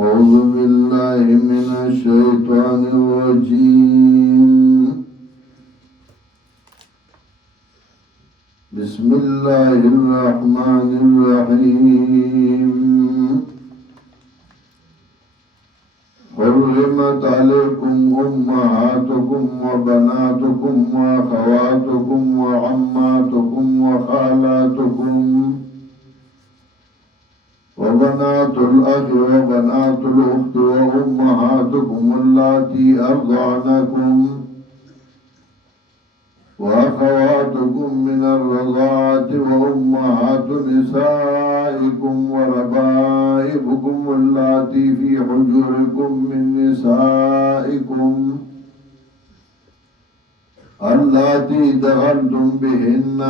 أعوذ بالله من الشيطان الرجيم. بسم الله الرحمن الرحيم. حرمت عليكم أمهاتكم وبناتكم وأخواتكم وعماتكم وخالاتكم وبنات الأخ وبنات الأخت وأمهاتكم اللاتي أرضعنكم وأخواتكم من الرضاعة وأمهات نسائكم وربائبكم اللاتي في حجوركم من نسائكم اللاتي دخلتم بهن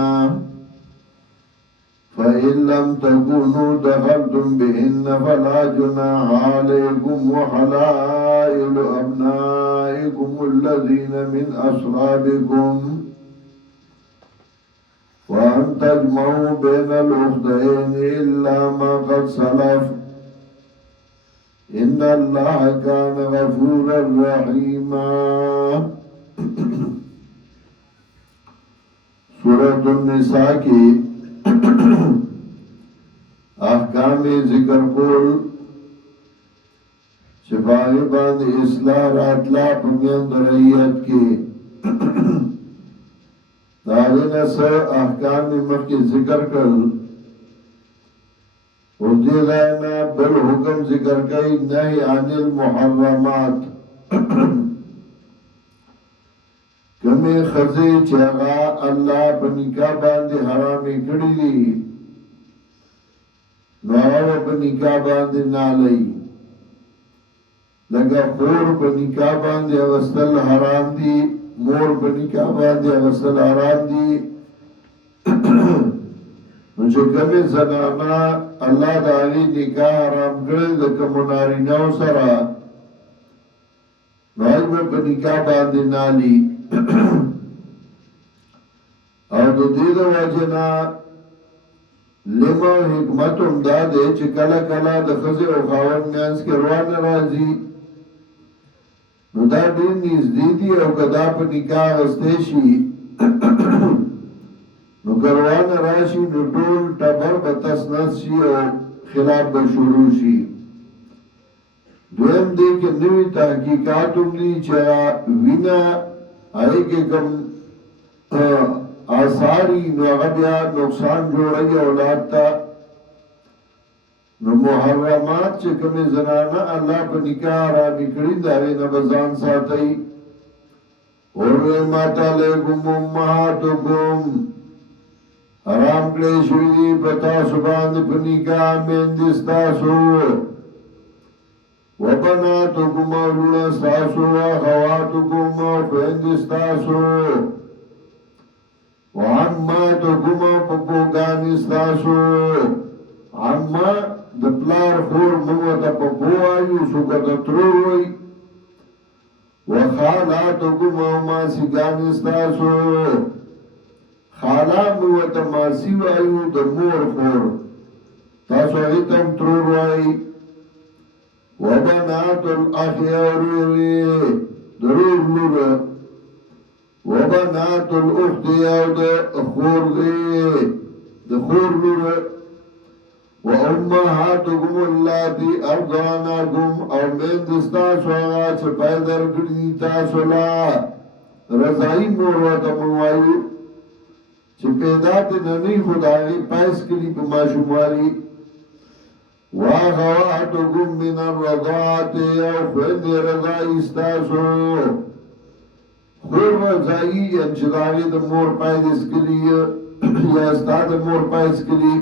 فإن لم تكونوا دخلتم بهن فلا جناح عليكم وحلائل أبنائكم الذين من أصلابكم وأن تجمعوا بين الأختين إلا ما قد سلف إن الله كان غفورا رحيما. سورة النساء کی احکام ذکر کول شفاہی باندھ اصلاح راتلا پمیند رعیت کی دارین سر احکام مخی ذکر کر اردی غینا بالحکم ذکر کئی نہی عن المحرمات کمی خزی چاگا اللہ پنکا باندھ حرامی کڑی دی نوارو پا نکاح باندے نالی لگا خور پا نکاح باندے اغسطل حرام دی مور پا نکاح باندے اغسطل حرام دی نوچه کمی زنانا اللہ دا آگی نکاح حرام کرد دکا مناری نو سرا نوائل پا نکاح باندے نالی او دو دید وجنا لما حکمتم دا دے چه کلا کلا دا خزی او خاون میانس کے روان رازی نو دا دین نیز دیدی او کدا پا نکاح غستیشی نو کروان راشی نو طول ٹبر بتسنس شی او خلاف بشورو شی دویم دے کہ نوی تحقیقاتم لی چرا وینا آئے کے کم آثاری نو غبیا نقصان جوڑی اولاد تا نو محرمات چه کمی زنانا اللہ پا نکاح رامی کری داوی نبزان ساتھی حرمت علیکم امہاتکم حرام کلی شویدی پتا سباند پا نکاح مندستاسو وبناتکم اولستاسو وخواتکم وفندستاسو وعماتکم پپوگان استاسو عما د پلار خور موتا پپو آیو سکتا تروی وخالاتکم ماسیگان استاسو خالا موتا ماسی آیو د مور خور تاسو ایتم تروی وبنات الاخیاروی درور لور وبنات الاخت یاو دا خور دی دا خور لور وامهاتکم اللاتی ارضعناکم او مندستاسو آغا چه پیدر کردی تاسو لا رضائی موروتا منوائیو چه پیدات ننی خدای پیس کری پا ماشمواری واخواتکم من الرضاعت او فند رضائی استاسو خور رضائی انچداغی دا مور پاید اس کلی یا استا دا مور پاید اس کلی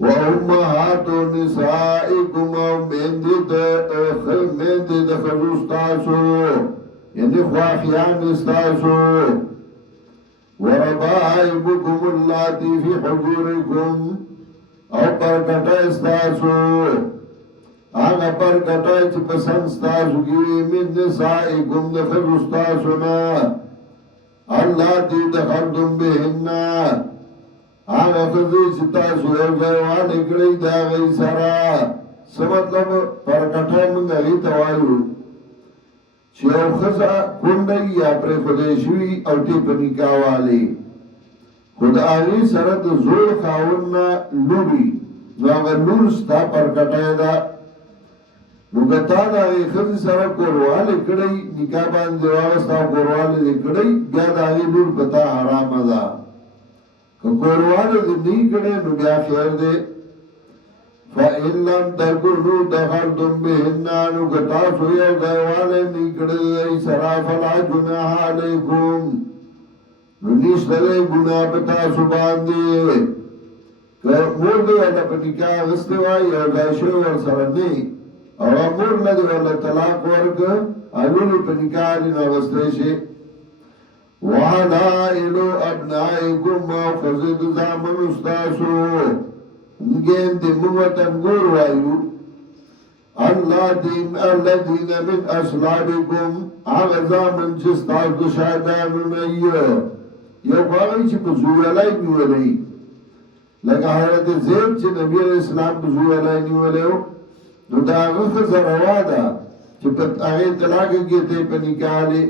و امهات نسائکم او مندی دا خلوستاسو یعنی خواخیان استاسو و ربائبکم اللاتی فی حجورکم او پرکتا استاسو آغا پرکتا چی پسند استاسو کی من نسائکم دخل استاسو نا اللہ تی دخلتم بهن آغا خزی چی تاسو او زیوان اکڑی دا غی سرا سمطلب پر کټای مونږ هغې ته وایو چې یو ښځه کونډه یا پرې خدای شوي او دې په نکاح والی خو د هغې سره د زوړ خاوند نه لور وي نو هغه لور ستا پر کټای ده نو که تا د هغې ښځې سره کوروالی کړی نکاح باندې واغسته او کوروالی دې کړی بیا د هغې لور په تا حرامه ده که کوروالی دې نه کړی نو بیا خیر دی فَإِن لَمْ تَكُونُوا دَخَلْتُمْ بِهِنَّ نو که تاسو یو ځایوالی نه کړی دی سره فَلَا جُنَاحَ عَلَيْكُمْ نو نشته دی ګناه په تاسو باندې که مور دې ورته په نکاح اخیستی وای یو ځای شوی ورسره نه او مور نه دې ورته طلاق ورکړه لور په نکاح دې نه اخیستی شي وَحَلَائِلُ أَبْنَائِكُمْ او ښځې د زامنو ستاسو نگین دی موتن گور وایو الذین من اصلابکم آغا زامن چستاز دو شایدانو نئیو یو خواهی چی بزویلائی نیولی لکه حضرت زید چی نبی علیہ السلام بزویلائی نیولیو نو دا آغا خزر روا دا چی پت آغی طلاق گیتے پا نکالی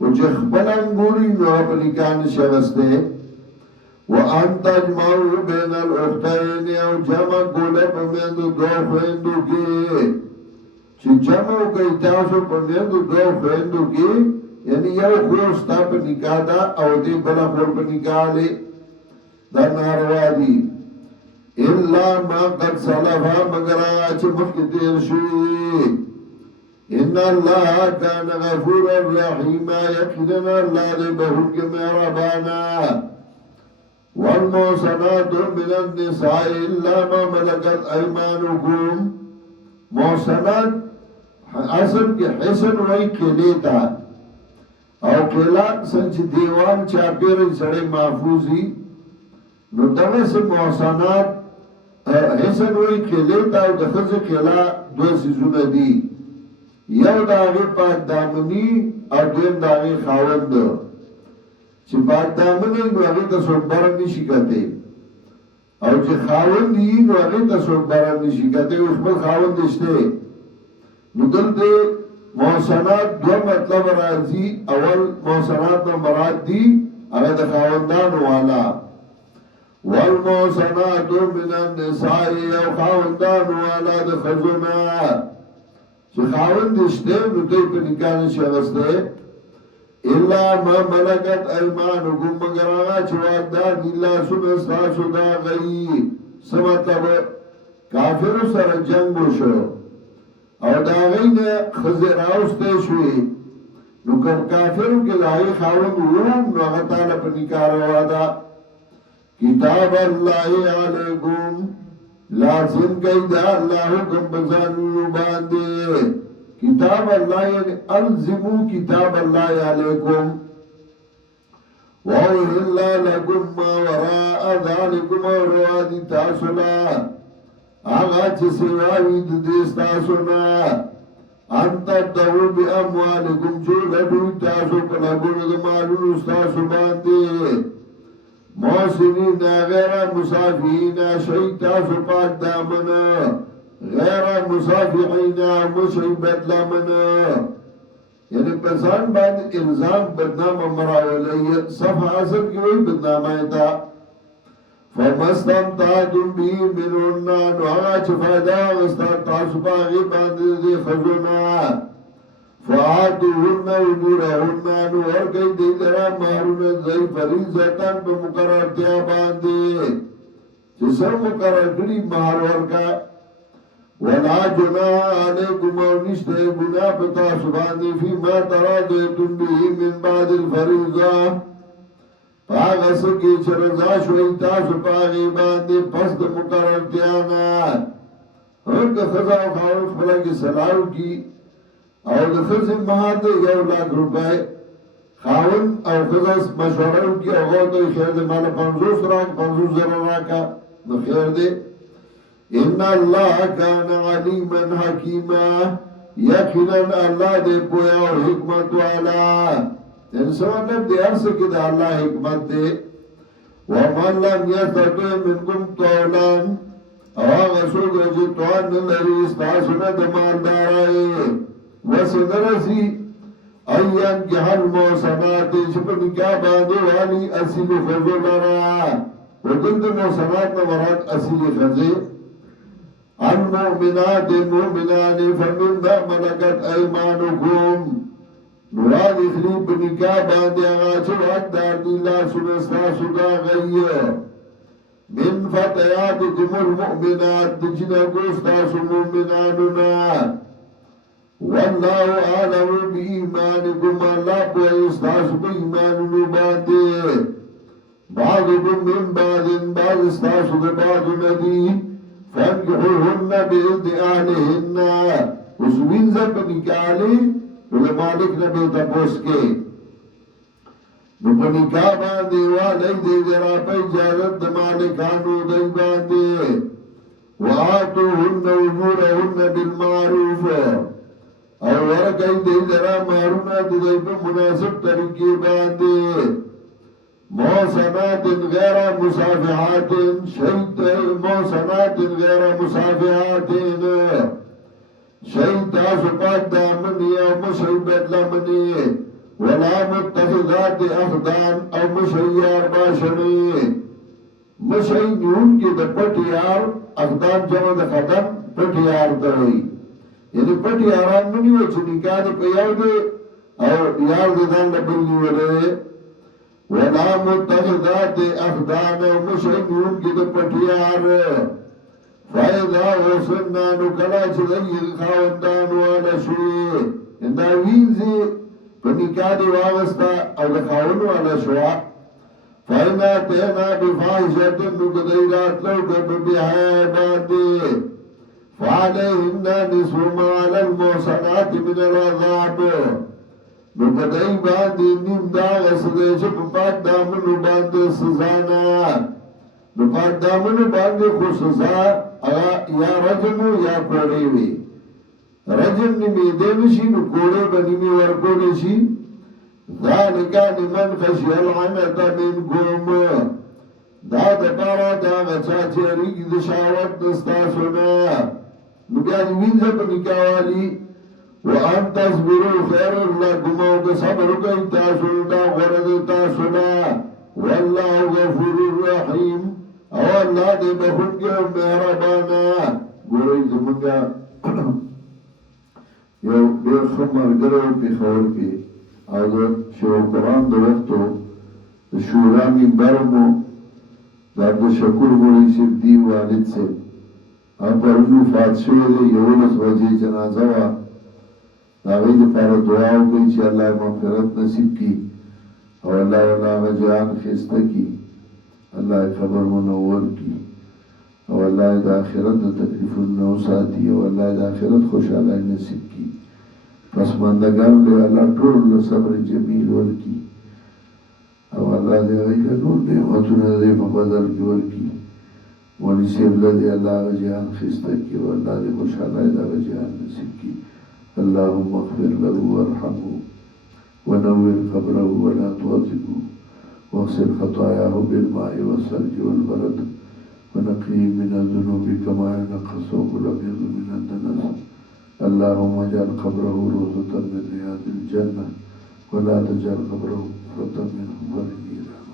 و چی خبلن گوری نو پا نکال شغستے وَأَن تَجْمَعُوا بَيْنَ الْأُخْتَيْنِ او جمع کوله په میندو دوه خویندو کې چې جمع کوي تاسو په میندو دوه خویندو کې یعنی یو خور ستا په نکاح ده او دې بله خور په نکاح دی دا ناروا دي الا ما قد سلفا مگر هغه چې مخکې تېر شوي ان الله کان غفورا رحیما یقینا الله دې بخښونکی مهربانه والمحصنات من النساء الا ما ملكت ايمانكم محصنات اصل کې حسن وای کلی تا او کلا څنګه دیوان چاپیر سره محفوظي نو دغه سه محصنات حسن وای کلی تا او د خزه کلا دوه سيزونه دي یو داغه پاک دامنی او دویم داغه خاوند چې پاک دامنی نو هغه ته څوک بار نشي کته او چې خاوند دی نو هغه ته څوک بار نشي کته او خپل خاوند شته نو دلته محسنات دو مطلب راځي اول محسنات نو مراد دي هغه د خاوندانو والا والمحسنات من النساء او خاوندانو والا د خزونه چې خاوند شته نو دوی په نکاح نشي غسته الا ما ملکت ایمانکم مگر آغا چواردار دیلا سنستاسو دا غئی سمطلب کافر سر جنگو شو او دا غئی نا خزر آستے شوی نو کم کافرو کے لائی خاون روم نو آغا تعالی پر نکار وادا کتاب اللہ علیکم لازم گئی دا اللہ حکم بزانو باندے کتاب اللہ یعنی الزمو کتاب اللہ علیکم وَأُحِلَّ لَكُمْ مَا وَرَاءَ ذَلِكُمْ وَرَوَادِ تَاسُلَا آغا چه سواوی دیس تاسونا انتا تاو بی اموالکم چو لدوی تاسو پلگون دمالون استاسو باندے محسنین غیر مسافین شئی تاسو پاک دامنا غیر مسافحین مشعی بدلامنا یعنی پسان باید الزام بدنام مراولی صفحہ اصل کی وہی بدنام آئیتا فمستمتعتم بی منونا نوغا چه فائدہ غستا تاسو باغی باندی دی خزونا فآتوهن اجورهن نور کئی دی درہ مہرون زی فریضتن پا مقرر تیا باندی جسر مقرر کری مہر ورکا وَلَا جُنَاحَ عَلَيْكُمْ وَنِشْتَئِ گُنَاہ پتا سبحانی فی ما ترادیتم به من بعد الفریضہ پاغس کی چرزا شوئی تاسو پاغی باندی پست مقرر تیانا ہنک خزا و خاون خبلا کی سلاو کی او دخز مہاد 1,00,000 روپے خاون او خزا مشورو کی او غوطو خیر دے مالا 50 راک 50,000 راکا نو خیر دے ان اللہ کان علیما حکیما یقینا اللہ دے پویا اور حکمت والا انسان دے عرص کی دا اللہ حکمت دے ومن لم یستطع منکم طولا او غسوک رجی توان نلری استاسونا دماندارائی وسنرسی ایان کی حل موسمات شپا نکاح باندے والی اصیل خضو لرا وقلت موسمات نورات اصیل خضے المؤمنات مؤمنان فمما ملکت ایمانکم مراد اخلیب بنکاح باندے آغاچو حدار دیلا سنستا سدا غی من فتیاتکم المؤمنات دجنا گوستاسو مؤمناننا واللہ عالم بی ایمانکم اللہ کو استاسو بی ایماننو باندے بعضکم من بعض استاسو بی بعض ندی فانکحوهن بإذن اهلهن اس وینزا پا نکالی نو مالک نبی تپوس کے نو پا نکاح باندے والی دے درا پا اجازت دا مالکانو دی باندے وآتوهن اجورهن بالمعروف اور ورکی دے درا مارونا دی پا مناسب طریقے باندے موسنات غیر مصافحات شہید موسنات غیر مصافحات شہید تاسو پاک دامنی او مشہیبت لمنی ولا متخذات اخدان او مشہیار باشنی مشہیون کی دا پٹیار اخدان جمع دا خدم پٹیار دائی یعنی پٹیاران منی و چنکا دا پیاو دے او یار دا دان لبنی ولے ولا متخذات اخدان ومشهدون كده پٹیار فائدہ وصلنا نکلا چلئی خاوندان والا شوئے اندہ وینزی پنکادی واغستا او دخاون والا شوا فائنا تینا بفاحشت نکدیرات لو گب بحای باندے فعلیہن نصف ما علی المحسنات من العذاب نو بدائی باندی نیم داغ سدے چھ پاک دامنو باندی سزانا نو پاک دامنو باندی خو سزا یا رجمو یا کوڑے وی رجم نمی دینشی نو کوڑے بنیمی ورکوڑے شی ذالکا نمن خشی العنتا من گوم دا دپارا داغ چاچی ریگی دشاوت دستا سنا نو بیانی وینزا پا نکاوالی وَأَن تَصْبِرُوا خَيْرٌ لَكُمْ او که صبر کئی تاسو دا غرد تاسونا واللہ غفور الرحیم او اللہ دے بخون کے مہربانا گوری زمانگا یو دیر خمر گرو پی خور کی آدھر شو قرآن دو وقتو شورامی برمو دارد شکر گوری سب دی والد سے آپ انو فاتشوی دے یولس وجه جنازہ وا داغی دفار دعاو کئی چی اللہ مغفرت نصیب کی اور اللہ جان خستہ کی اللہ خبر منور کی اور اللہ دا آخرت تکلیف نو ساتی اور اللہ دا آخرت خوش اللہ نصیب کی پس مندگان لے اللہ طول صبر جمیل ور کی اور اللہ دے غیر نور نعمتنا دے مبادر کی ور کی مولی سیب لدے اللہ جان خستہ کی اور اللہ دے خوش اللہ دا جان نصیب کی اللهم اغفر له وارحمه ونور قبره ولا تعذبه واغسل خطاياه بالماء والثلج والبرد ونقيه من الذنوب كما ينقى الثوب الابيض من الدنس اللهم اجعل قبره روضة من رياض الجنة ولا تجعل قبره حفرة من حفر النيران